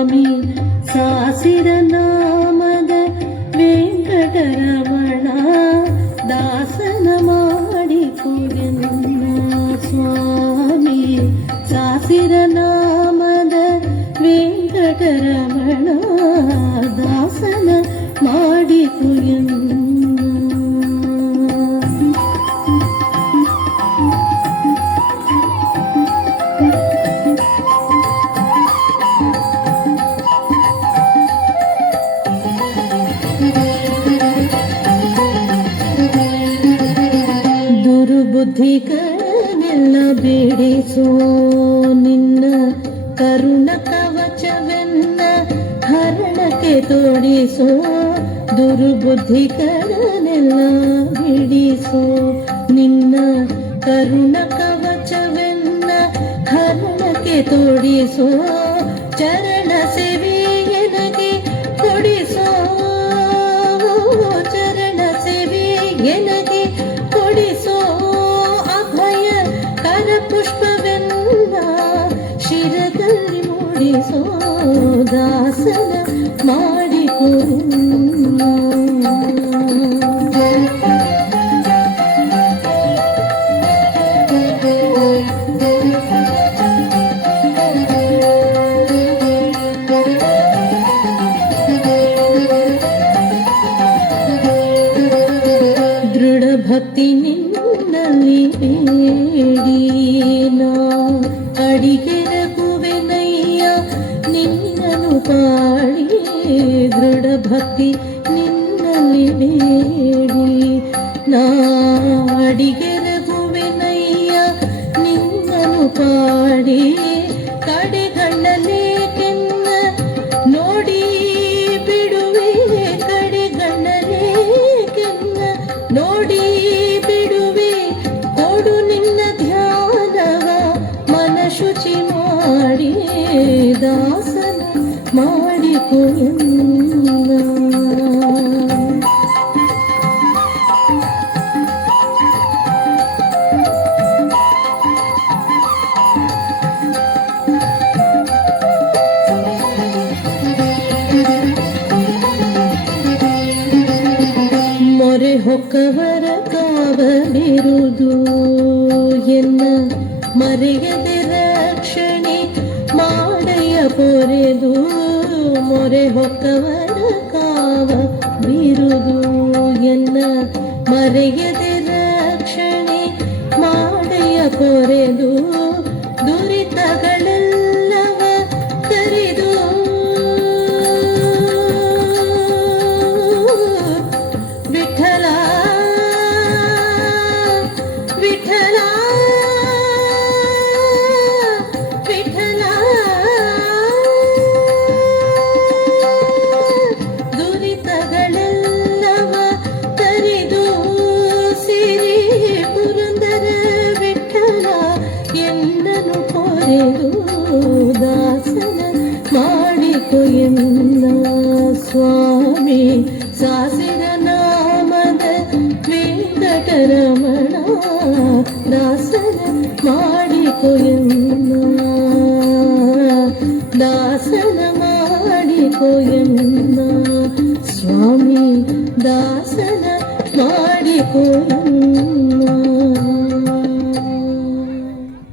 ಸ್ವಾಮಿ ಸಾಸಿರ ನಾಮದ ವೆಂಕಟರಮಣ ದಾಸನ ಮಾಡಿಕೊಗೆನ್ನ ಸ್ವಾಮಿ ಸಾಸಿರ ನಾಮದ ವೆಂಕಟರಮಣ ದಾಸನ ಮಾಡಿಕೊಗೆನ್ನ ದುರ್ಬುದ್ಧಿಗಳನ್ನೆಲ್ಲ ಬೇಡಿಸೋ ನಿನ್ನ ಕರುಣ ಕವಚವೆನ್ನ ಹರಣಕ್ಕೆ ತೋಡಿಸೋ ದುರ್ಬುದ್ಧಿಗಳನ್ನೆಲ್ಲ ಬಿಡಿಸೋ ನಿನ್ನ ಕರುಣ ಕವಚವೆನ್ನ ಹರಣಕ್ಕೆ ತೋಡಿಸೋ ಚರಣ ಸೇವೆಯನಗೆ ಕೊಡಿಸೋ ಚರಣ ಸೇವೆಯನಗೆ ಕೊಡಿಸೋ ಅಭಯ ಕರ ಪುಷ್ಪವೆಲ್ಲ ಶಿರದಲ್ಲಿ ಮೂಡಿಸೋ ದಾಸನ ಮಾಡಿಕೊಡು ದೃಢ ಭಕ್ತಿ ನಿನ್ನಲ್ಲಿ ಬೇಡಿ ನಾ ಅಡಿಗೆರಗುವೆನಯ್ಯ ನಿನ್ನನು ಪಾಡಿ ದೃಢ ಭಕ್ತಿ ನಿನ್ನಲ್ಲಿ ಬೇಡಿ ನಾ ಅಡಿಗೆರಗುವೆನಯ್ಯ ನಿನ್ನನು ಪಾಡಿ ಕಡೆಗಣ್ಣಲೇಕೆನ್ನ ನೋಡಿ ಬಿಡುವೆ ಕಡೆಗಣ್ಣಲೇಕೆನ್ನ ನೋಡಿ ಬಿಡುವೆ ಕೊಡು ನಿನ್ನ ಧ್ಯಾನವ ಮನ ಶುಚಿ ಮಾಡಿ ದಾಸನ ಮಾಡಿಕೊಯನ್ನ ಮೊರೆ ಹೊಕ್ಕವರ ಕಾವಲಿರುವುದು ಎನ್ನ ಮರೆಯದೆ ರಕ್ಷಣೆ ಮಾಡಯ್ಯ ಪೊರೆದು ಮೊರೆ ಹೊಕ್ಕವರ ಕಾವ ಬಿರುದು ಎನ್ನ ಮರೆಯದೆ ರಕ್ಷಣೆ ಮಾಡಯ್ಯ ಪೊರೆದು ದುರಿತಗಳೆಲ್ಲವ ಕರೆದು ವಿಠಲ ವಿಠಲ ವಿಠಲ ದುರಿತಗಳೆಲ್ಲವ ಕರೆದು ಸಿರಿ ಪುರಂದರ ವಿಠಲ ಎನ್ನನು ಕೊರೆದು ದಾಸನ ಮಾಡಿಕೊಯನ್ನ ಸ್ವಾಮಿ ಸಾಸಿರ ನಾಮದ ವೆಂಕಟರಮಣ ದಾಸನ ಮಾಡಿಕೊಯನ್ನ ದಾಸನ ಮಾಡಿಕೊಯ